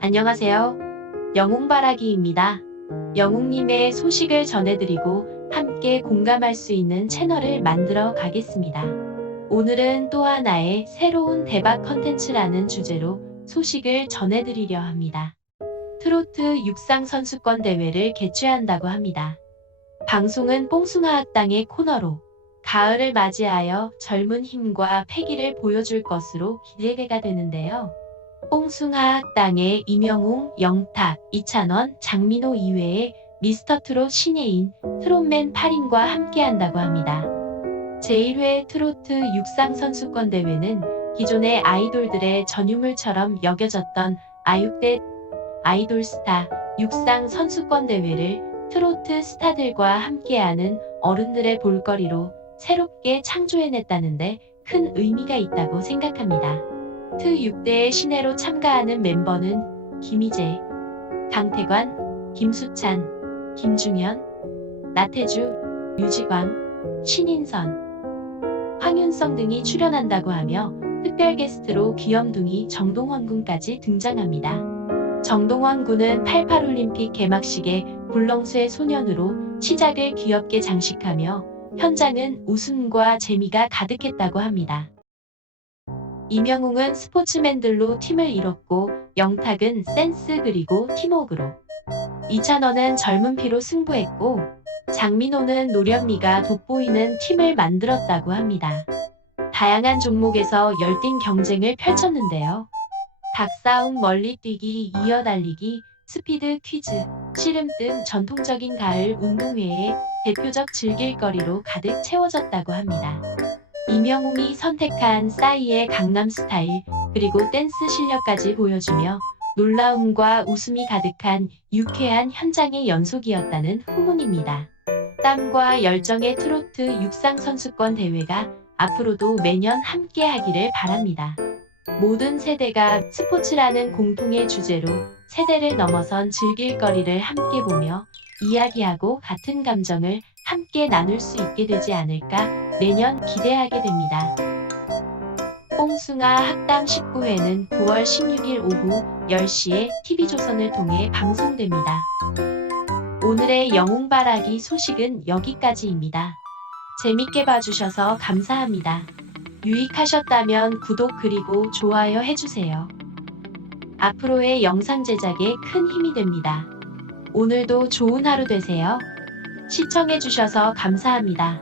안녕하세요. 영웅바라기입니다. 영웅님의 소식을 전해드리고 함께 공감할 수 있는 채널을 만들어 가겠습니다. 오늘은 또 하나의 새로운 대박 컨텐츠라는 주제로 소식을 전해드리려 합니다. 트로트 육상 선수권 대회를 개최한다고 합니다. 방송은 뽕숭아 학당의 코너로 가을을 맞이하여 젊은 힘과 패기를 보여줄 것으로 기대가 되는데요. 뽕숭아 학 당의 이명웅, 영탁, 이찬원, 장민호 이외에 미스터트롯 신예인 트롯맨 8인과 함께한다고 합니다. 제1회 트로트 육상 선수권 대회는 기존의 아이돌들의 전유물처럼 여겨졌던 아육대 아이돌스타 육상 선수권 대회를 트로트 스타들과 함께하는 어른들의 볼거리로 새롭게 창조해냈다는데 큰 의미가 있다고 생각합니다. 트 6대의 신예로 참가하는 멤버는 김희재, 강태관, 김수찬, 김중현, 나태주, 유지광, 신인선, 황윤성 등이 출연한다고 하며 특별 게스트로 귀염둥이 정동원 군까지 등장합니다. 정동원 군은 88 올림픽 개막식에 불렁쇠 소년으로 시작을 귀엽게 장식하며 현장은 웃음과 재미가 가득했다고 합니다. 이명웅은 스포츠맨들로 팀을 이뤘고 영탁은 센스 그리고 팀워크로 이찬원은 젊은 피로 승부했고 장민호는 노련미가 돋보이는 팀을 만들었다고 합니다. 다양한 종목에서 열띤 경쟁을 펼쳤는데요. 닭싸움, 멀리뛰기, 이어달리기, 스피드 퀴즈, 씨름 등 전통적인 가을 운동회에 대표적 즐길거리로 가득 채워졌다고 합니다. 이명웅이 선택한 싸이의 강남 스타일 그리고 댄스 실력까지 보여주며 놀라움과 웃음이 가득한 유쾌한 현장의 연속이었다는 후문입니다. 땀과 열정의 트로트 육상 선수권 대회가 앞으로도 매년 함께 하기를 바랍니다. 모든 세대가 스포츠라는 공통의 주제로 세대를 넘어선 즐길 거리를 함께 보며 이야기하고 같은 감정을 함께 나눌 수 있게 되지 않을까 매년 기대하게 됩니다. 뽕숭아 학당 19회는 9월 16일 오후 10시에 TV조선을 통해 방송됩니다. 오늘의 영웅바라기 소식은 여기까지입니다. 재밌게 봐주셔서 감사합니다. 유익하셨다면 구독 그리고 좋아요 해주세요. 앞으로의 영상 제작에 큰 힘이 됩니다. 오늘도 좋은 하루 되세요. 시청해주셔서 감사합니다.